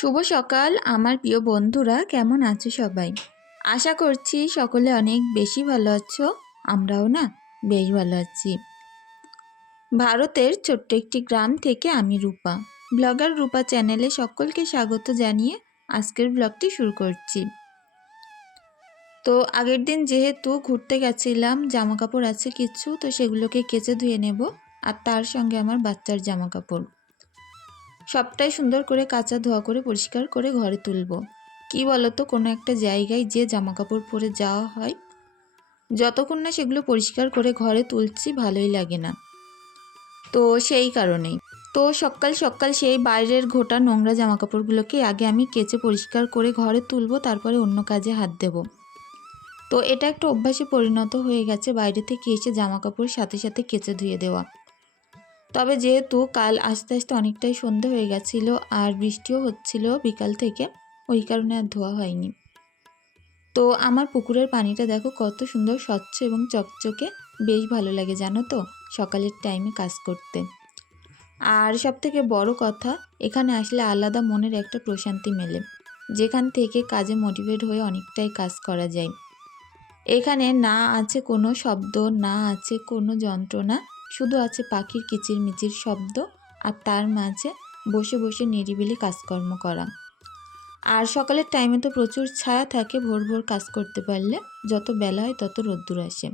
শুভ সকাল, আমার প্রিয় বন্ধুরা, কেমন আছো সবাই? আশা করছি সকলে অনেক বেশি ভালো আছো, আমরাও না বেশ ভালো আছি। ভারতের ছোট্ট একটি গ্রাম থেকে আমি রূপা। ব্লগার রূপা চ্যানেলে সকলকে স্বাগত জানিয়ে আজকের ব্লগটি শুরু করছি। তো আগের দিন যেহেতু ঘুরতে গেছিলাম জামা কাপড় আছে কিছু, তো সেগুলোকে কেচে ধুয়ে নেব, আর তার সঙ্গে আমার বাচ্চার জামা কাপড় সবটাই সুন্দর করে কাঁচা ধোয়া করে পরিষ্কার করে ঘরে তুলব। কি বলতো, কোনো একটা জায়গায় যে জামা কাপড় পরে যাওয়া হয়, যতক্ষণ না সেগুলো পরিষ্কার করে ঘরে তুলছি ভালোই লাগে না। তো সেই কারণেই। তো সকাল সকাল সেই বাইরের ঘোটা নোংরা জামা কাপড়গুলোকে আগে আমি কেচে পরিষ্কার করে ঘরে তুলবো, তারপরে অন্য কাজে হাত দেব। তো এটা একটা অভ্যাসে পরিণত হয়ে গেছে, বাইরে থেকে এসে জামা কাপড় সাথে সাথে কেচে ধুয়ে দেওয়া। তবে যেহেতু কাল আস্তে আস্তে অনেকটাই সন্ধে হয়ে গেছিল আর বৃষ্টিও হচ্ছিল বিকাল থেকে, ওই কারণে আর ধোয়া হয়নি। তো আমার পুকুরের পানিটা দেখো কত সুন্দর স্বচ্ছ এবং চকচকে, বেশ ভালো লাগে জানো তো, সকালের টাইমে কাজ করতে। আর সব থেকে বড় কথা, এখানে আসলে আলাদা মনের একটা প্রশান্তি মেলে, যেখান থেকে কাজে মোটিভেট হয়ে অনেকটাই কাজ করা যায়। এখানে না আছে কোনো শব্দ, না আছে কোনো যন্ত্রণা, শুধু আছে পাখির কিচিরমিচির শব্দ আর তার মাঝে বসে বসে নিরিবিলি কাজকর্ম করা। আর সকালের টাইমে তো প্রচুর ছায়া থাকে, ভোর ভোর কাজ করতে পারলে যত বেলা হয় তত রোদ্দুর আসে।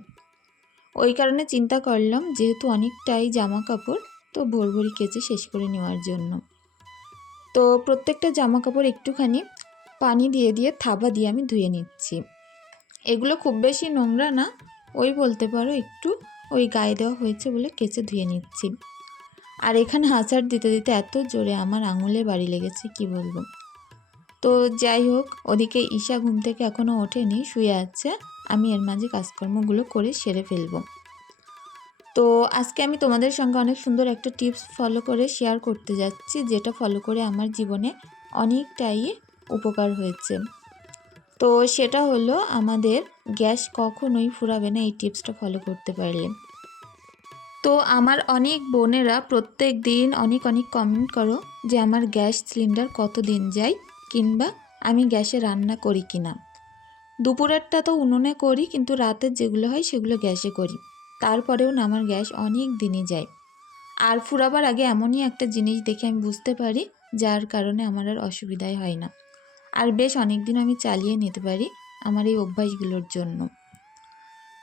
ওই কারণে চিন্তা করলাম, যেহেতু অনেকটাই জামা কাপড় তো ভোর ভোরই কেচে শেষ করে নেওয়ার জন্য। তো প্রত্যেকটা জামা কাপড় একটুখানি পানি দিয়ে দিয়ে থাবা দিয়ে আমি ধুয়ে নিচ্ছি। এগুলো খুব বেশি নোংরা না। ওই বলতে পারো একটু, ওই গায়ে দেওয়া হয়েছে বলে কেচে ধুয়ে নিচ্ছি। আর এখানে হাঁচার দিতে দিতে এত জোরে আমার আঙুলে বাড়ি লেগেছে, কি বলব? তো যাই হোক, ওদিকে ঈশা ঘুম থেকে এখনও ওঠেনি, শুয়ে আছে। আমি এর মাঝে কাজকর্মগুলো করে সেরে ফেলব। তো আজকে আমি তোমাদের সঙ্গে অনেক সুন্দর একটা টিপস ফলো করে শেয়ার করতে যাচ্ছি, যেটা ফলো করে আমার জীবনে অনেকটাই উপকার হয়েছে। তো সেটা হলো আমাদের গ্যাস কখনোই ফুরাবে না, এই টিপসটা ফলো করতে পারলে। তো আমার অনেক বোনেরা প্রত্যেক দিন অনেক অনেক কমেন্ট করো যে আমার গ্যাস সিলিন্ডার কত দিন যায় কিংবা আমি গ্যাসে রান্না করি কি না দুপুরেরটা তো উনুনে করি, কিন্তু রাতের যেগুলো হয় সেগুলো গ্যাসে করি। তারপরেও না আমার গ্যাস অনেক দিনই যায়। আর ফুরাবার আগে এমনই একটা জিনিস দেখে আমি বুঝতে পারি, যার কারণে আমার আর অসুবিধাই হয় না। আর বেশ অনেক দিন আমি চালিয়ে নিতে পারি আমার এই অভ্যাসগুলোর জন্য।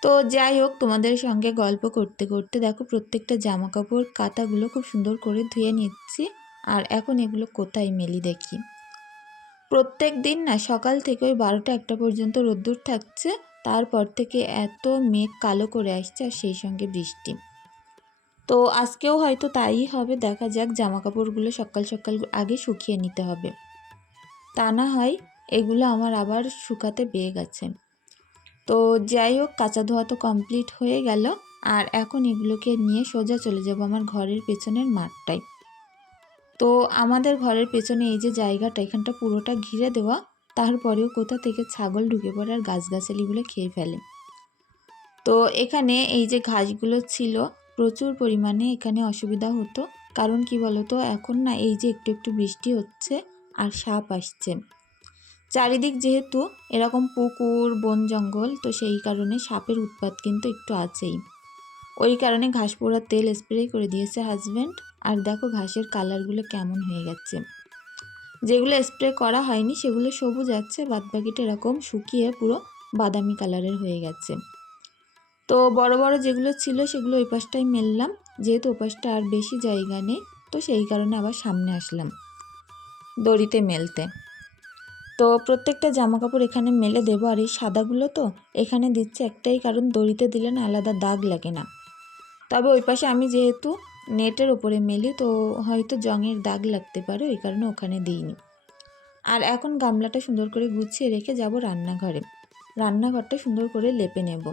তো যাই হোক, তোমাদের সঙ্গে গল্প করতে করতে দেখো প্রত্যেকটা জামা কাপড় কাতাগুলো খুব সুন্দর করে ধুয়ে নিচ্ছি আর এখন এগুলো কোথায় মেলি দেখি। প্রত্যেক দিন না সকাল থেকে ওই বারোটা একটা পর্যন্ত রোদ্দুর থাকছে, তারপর থেকে এত মেঘ কালো করে আসছে আর সেই সঙ্গে বৃষ্টি। তো আজকেও হয়তো তাই হবে, দেখা যাক জামা কাপড়গুলো সকাল সকাল আগে শুকিয়ে নিতে হবে। তা না হয় এগুলো আমার আবার শুকাতে পেয়ে গেছে। তো যাই হোক, কাঁচা ধোয়া তো কমপ্লিট হয়ে গেল। আর এখন এগুলোকে নিয়ে সোজা চলে যাব আমার ঘরের পেছনের মাঠটায়। তো আমাদের ঘরের পেছনে এই যে জায়গাটা, এখানটা পুরোটা ঘিরে দেওয়া, তারপরেও কোথা থেকে ছাগল ঢুকে পড়ে আর গাছগাছালিগুলো খেয়ে ফেলে। তো এখানে এই যে ঘাসগুলো ছিল, প্রচুর পরিমাণে এখানে অসুবিধা হতো। কারণ কি বলতো, এখন না এই যে একটু একটু বৃষ্টি হচ্ছে আর সাপ আসছে। চারিদিক যেহেতু এরকম পুকুর, বন জঙ্গল, তো সেই কারণে সাপের উৎপাত কিন্তু একটু আছেই। ওই কারণে ঘাস পোড়ার তেল স্প্রে করে দিয়েছে হাজব্যান্ড আর দেখো ঘাসের কালারগুলো কেমন হয়ে গেছে। যেগুলো স্প্রে করা হয়নি, সেগুলো সবুজ আছে, বাদবাকিটা এরকম শুকিয়ে পুরো বাদামি কালারের হয়ে গেছে। তো বড় বড় যেগুলো ছিল, সেগুলো ওই পাশটাই মেললাম। যেহেতু ওপাশটা আর বেশি জায়গা নেই, তো সেই কারণে আবার সামনে আসলাম। দড়িতে মেলতে। তো প্রত্যেকটা জামা কাপড় এখানে মেলে দেবো, আর এই সাদাগুলো তো এখানে দিচ্ছে, একটাই কারণ দড়িতে দিলে না আলাদা দাগ লাগে না। তবে ওই পাশে আমি যেহেতু নেটের ওপরে মেলি, তো হয়তো জঙের দাগ লাগতে পারে, ওই কারণে ওখানে দিইনি। আর এখন গামলাটা সুন্দর করে গুছিয়ে রেখে যাব রান্নাঘরে। রান্নাঘরটা সুন্দর করে লেপে নেব।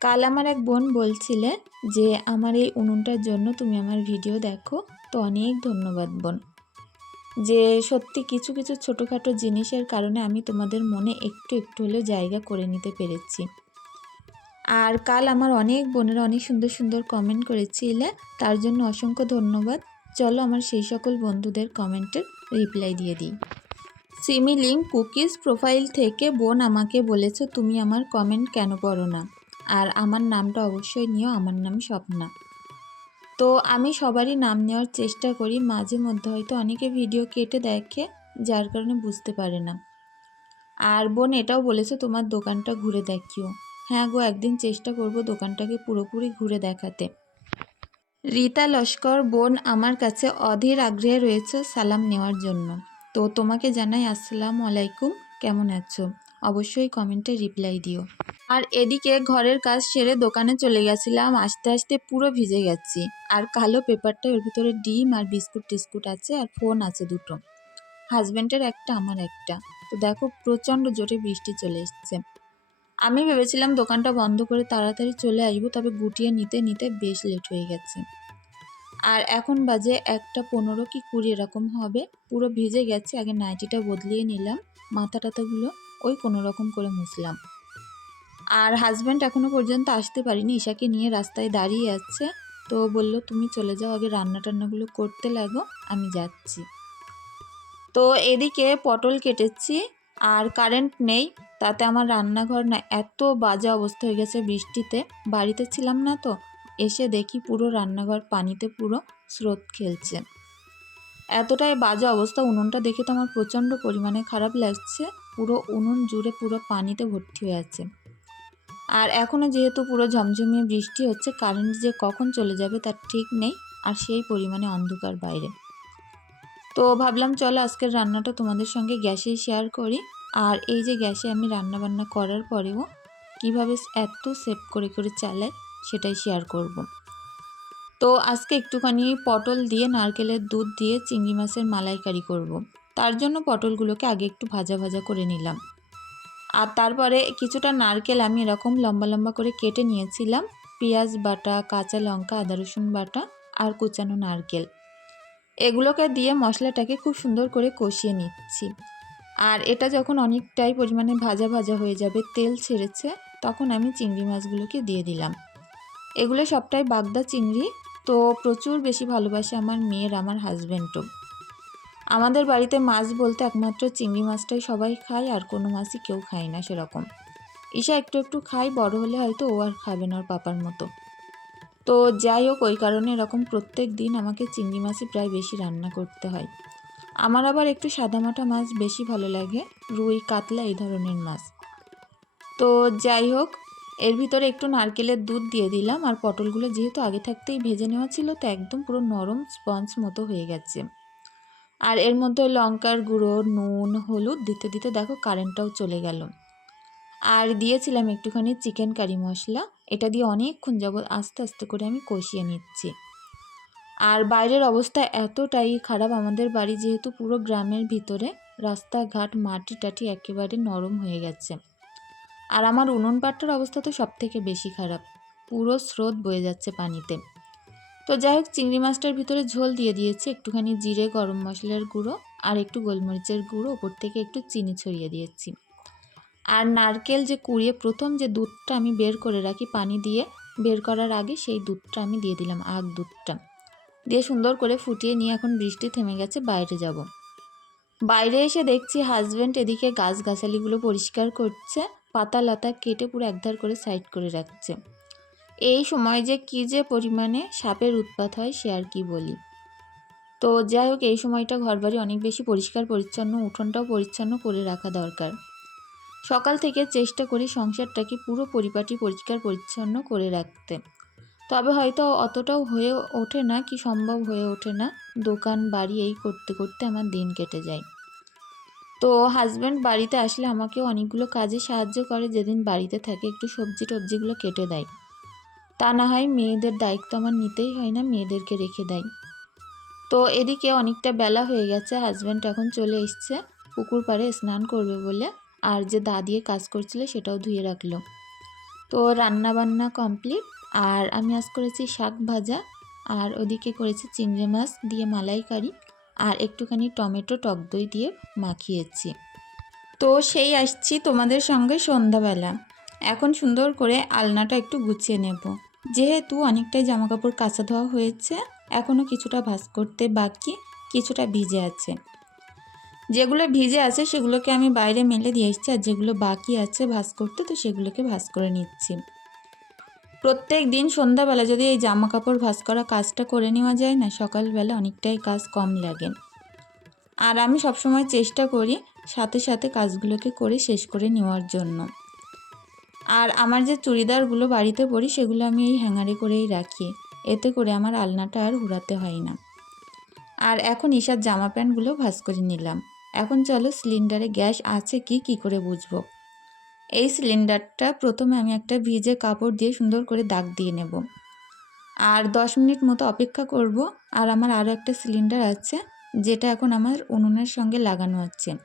কাল আমার এক বোন বলছিলে যে, আমার এই উনুনটার জন্য তুমি আমার ভিডিও দেখো। তো অনেক ধন্যবাদ বোন। যে সত্যি কিছু কিছু ছোটোখাটো জিনিসের কারণে আমি তোমাদের মনে একটু একটু হলেও জায়গা করে নিতে পেরেছি। আর কাল আমার অনেক বোনেরা অনেক সুন্দর সুন্দর কমেন্ট করেছিলে, তার জন্য অসংখ্য ধন্যবাদ। চলো আমার সেই সকল বন্ধুদের কমেন্টের রিপ্লাই দিয়ে দিই। সিমিলিং কুকিজ প্রোফাইল থেকে বোন আমাকে বলেছে, তুমি আমার কমেন্ট কেন পড়ো না? আর আমার নামটা অবশ্যই নিও, আমার নাম স্বপ্না। তো আমি সবারই নাম নেওয়ার চেষ্টা করি। মাঝে মধ্যে হয়তো অনেকে ভিডিও কেটে দেখে, যার কারণে বুঝতে পারে না। আর বোন এটাও বলেছে, তোমার দোকানটা ঘুরে দেখিও। হ্যাঁ গো, একদিন চেষ্টা করব দোকানটাকে পুরোপুরি ঘুরে দেখাতে। রীতা লস্কর, বোন আমার কাছে অধীর আগ্রহে রয়েছে সালাম নেওয়ার জন্য। তো তোমাকে জানাই, আসসালামু আলাইকুম, কেমন আছো? অবশ্যই কমেন্টে রিপ্লাই দিও। আর এদিকে ঘরের কাজ সেরে দোকানে চলে গেছিলাম, আস্তে আস্তে পুরো ভিজে গেছি। আর কালো পেপারটা ওর ভিতরে ডিম আর বিস্কুট টিস্কুট আছে আর ফোন আছে দুটো। হাজব্যান্ডের একটা, আমার একটা। তো দেখো প্রচণ্ড জোরে বৃষ্টি চলে এসছে। আমি ভেবেছিলাম দোকানটা বন্ধ করে তাড়াতাড়ি চলে আসব, তবে গুটিয়ে নিতে নিতে বেশ লেট হয়ে গেছে। আর এখন বাজে একটা পনেরো কি কুড়ি এরকম হবে। পুরো ভিজে গেছে, আগে নাইটিটা বদলিয়ে নিলাম। মাথা টাথাগুলো ওই কোনো রকম করে মুছলাম। আর হাজব্যান্ড এখনও পর্যন্ত আসতে পারিনি, ঈশাকে নিয়ে রাস্তায় দাঁড়িয়ে আছে। তো বলল, তুমি চলে যাও, আগে রান্না টান্নাগুলো করতে লাগো, আমি যাচ্ছি। তো এদিকে পটল কেটেছি, আর কারেন্ট নেই, তাতে আমার রান্নাঘর না, এত বাজে অবস্থা হয়ে গেছে বৃষ্টিতে। বাড়িতে ছিলাম না তো, এসে দেখি পুরো রান্নাঘর পানিতে পুরো স্রোত খেলছে। এতটাই বাজে অবস্থা, উনুনটা দেখে তো আমার প্রচণ্ড পরিমাণে খারাপ লাগছে। পুরো উনুন জুড়ে পুরো পানিতে ভর্তি হয়ে আছে আর এখনও যেহেতু পুরো ঝমঝমিয়ে বৃষ্টি হচ্ছে কারেন্ট যে কখন চলে যাবে তার ঠিক নেই আর সেই পরিমাণে অন্ধকার বাইরে তো ভাবলাম চলো আজকের রান্নাটা তোমাদের সঙ্গে গ্যাসেই শেয়ার করি আর এই যে গ্যাসে আমি রান্না বান্না করার পরেও কীভাবে এত সেভ করে করে চালাই সেটাই শেয়ার করব। তো আজকে একটুখানি পটল দিয়ে, নারকেলের দুধ দিয়ে, চিংড়ি মাছের মালাইকারি করব। তার জন্য পটলগুলোকে আগে একটু ভাজা ভাজা করে নিলাম। আর তারপরে কিছুটা নারকেল আমি এরকম লম্বা লম্বা করে কেটে নিয়েছিলাম। পেঁয়াজ বাটা, কাঁচা লঙ্কা, আদা রসুন বাটা আর কুচানো নারকেল। এগুলোকে দিয়ে মশলাটাকে খুব সুন্দর করে কষিয়ে নিচ্ছি। আর এটা যখন অনেকটাই পরিমাণে ভাজা ভাজা হয়ে যাবে, তেল ছেড়েছে, তখন আমি চিংড়ি মাছগুলোকে দিয়ে দিলাম। এগুলো সবটাই বাগদা চিংড়ি, তো প্রচুর বেশি ভালোবাসে আমার মেয়ের, আমার হাজব্যান্ডও আমাদের বাড়িতে মাছ বলতে একমাত্র চিংড়ি মাছটাই সবাই খায় আর কোনো মাছই কেউ খায় না সেরকম। ঈশা একটু একটু খাই বড় হলে হয়তো ও আর খাবে না ওর পাপার মতো। তো যাই হোক, ওই কারণে এরকম প্রত্যেক দিন আমাকে চিংড়ি মাছই প্রায় বেশি রান্না করতে হয়। আমার আবার একটু সাদামাটা মাছ বেশি ভালো লাগে, রুই, কাতলা এই ধরনের মাছ। তো যাই হোক, এর ভিতরে একটু নারকেলের দুধ দিয়ে দিলাম আর পটলগুলো যেহেতু আগে থাকতেই ভেজে নেওয়া ছিল, তো একদম পুরো নরম স্পঞ্জ মতো হয়ে গেছে। আর এর মধ্যে লঙ্কার গুঁড়ো, নুন, হলুদ দিতে দিতে দেখো কারেন্টটাও চলে গেল। আর দিয়েছিলাম একটুখানি চিকেন কারি মশলা, এটা দিয়ে অনেকক্ষণ যাবৎ আস্তে আস্তে করে আমি কষিয়ে নিচ্ছি। আর বাইরের অবস্থা এতটাই খারাপ, আমাদের বাড়ি যেহেতু পুরো গ্রামের ভিতরে, রাস্তাঘাট, মাটি টাটি একেবারে নরম হয়ে গেছে। আর আমার উনুন পাটটার অবস্থা তো সব থেকে বেশি খারাপ, পুরো স্রোত বয়ে যাচ্ছে পানিতে। তো যাই হোক চিংড়ি মাছটার ভিতরে ঝোল দিয়ে দিয়েছি, একটুখানি জিরে, গরম মশলার গুঁড়ো আর একটু গোলমরিচের গুঁড়ো, ওপর থেকে একটু চিনি ছড়িয়ে দিয়েছি। আর নারকেল যে কুড়িয়ে প্রথম যে দুধটা আমি বের করে রাখি পানি দিয়ে, বের করার আগে সেই দুধটা আমি দিয়ে দিলাম, আগ দুধটা। দিয়ে সুন্দর করে ফুটিয়ে নিয়ে এখন বৃষ্টি থেমে গেছে, বাইরে যাব। বাইরে এসে দেখছি হাজব্যান্ড এদিকে গাছগাছালিগুলো পরিষ্কার করছে পাতা লতা কেটে পুরো একধার করে সাইড করে রাখছে। এই সময় যে কী যে পরিমাণে সাপের উৎপাত হয় সে আর কি বলি। তো যাই হোক, এই সময়টা ঘরবাড়ি অনেক বেশি পরিষ্কার, পরিচ্ছন্ন, উঠোনটাও পরিচ্ছন্ন করে রাখা দরকার। সকাল থেকে চেষ্টা করি সংসারটাকে পুরো পরিপাটি, পরিষ্কার, পরিচ্ছন্ন করে রাখতে। তবে হয়তো অতটাও হয়ে ওঠে না কি সম্ভব হয়ে ওঠে না। দোকান, বাড়ি এই করতে করতে আমার দিন কেটে যায়। তো হাজব্যান্ড বাড়িতে আসলে আমাকে অনেকগুলো কাজে সাহায্য করে। যেদিন বাড়িতে থাকে একটু সবজি টবজিগুলো কেটে দেয়। তা না হয় মেয়েদের দায়িত্ব আমার নিতেই হয় না, মেয়েদেরকে রেখে দেয়। তো এদিকে অনেকটা বেলা হয়ে গেছে হাজব্যান্ড এখন চলে এসছে, পুকুর পাড়ে স্নান করবে বলে, আর যে দা দিয়ে কাজ করছিল সেটাও ধুয়ে রাখল। তো রান্না বান্না কমপ্লিট আর আমি আজ করেছি শাক ভাজা, আর ওদিকে করেছি চিংড়ি মাছ দিয়ে মালাইকারি, আর একটুখানি টমেটো টক দই দিয়ে মাখিয়েছি। তো সেই আসছি তোমাদের সঙ্গে সন্ধ্যাবেলা। এখন সুন্দর করে আলনাটা একটু গুছিয়ে নেব। যেহেতু অনেকটাই জামাকাপড় কাঁচা ধোয়া হয়েছে এখনও কিছুটা ভাজ করতে বাকি, কিছুটা ভিজে আছে। যেগুলো ভিজে আছে সেগুলোকে আমি বাইরে মেলে দিয়ে এসেছি, আর যেগুলো বাকি আছে ভাজ করতে, তো সেগুলোকে ভাজ করে নিচ্ছি। প্রত্যেক দিন সন্ধ্যাবেলা যদি এই জামা কাপড় ভাজ করা কাজটা করে নেওয়া যায় না, সকালবেলা অনেকটাই কাজ কম লাগে। আর আমি সবসময় চেষ্টা করি সাথে সাথে কাজগুলোকে করে শেষ করে নেওয়ার জন্য। আর আমার যে চুড়িদারগুলো বাড়িতে পরি, সেগুলো আমি এই হ্যাঙ্গারে করেই রাখি। এতে করে আমার আলনাটা আর হুড়াতে হয় না। আর এখন ঈশার জামা প্যান্টগুলো ভাজ করে নিলাম। এখন চলো সিলিন্ডারে গ্যাস আছে কি কি করে বুঝব? এই সিলিন্ডারটা প্রথমে আমি একটা ভিজে কাপড় দিয়ে সুন্দর করে দাগ দিয়ে নেব। আর দশ মিনিট মতো অপেক্ষা করব। আর আমার আরও একটা সিলিন্ডার আছে, যেটা এখন আমার উনুনের সঙ্গে লাগানো হচ্ছে।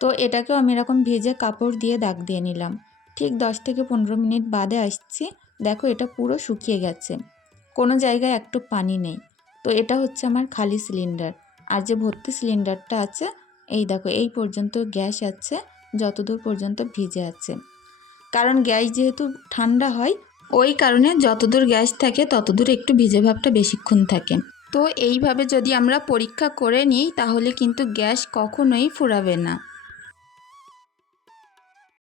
তো এটাকেও আমি এরকম ভেজে কাপড় দিয়ে দাগ দিয়ে নিলাম। ঠিক দশ থেকে পনেরো মিনিট বাদে আসছি। দেখো এটা পুরো শুকিয়ে গেছে। কোনো জায়গায় একটু পানি নেই। তো এটা হচ্ছে আমার খালি সিলিন্ডার। আর যে ভর্তি সিলিন্ডারটা আছে, এই দেখো, এই পর্যন্ত গ্যাস আছে, যতদূর পর্যন্ত ভিজে আছে। কারণ গ্যাস যেহেতু ঠান্ডা হয়, ওই কারণে যতদূর গ্যাস থাকে, ততদূর একটু ভিজে ভাবটা বেশিক্ষণ থাকে। তো এইভাবে যদি আমরা পরীক্ষা করে নিই, তাহলে কিন্তু গ্যাস কখনোই ফুরাবে না।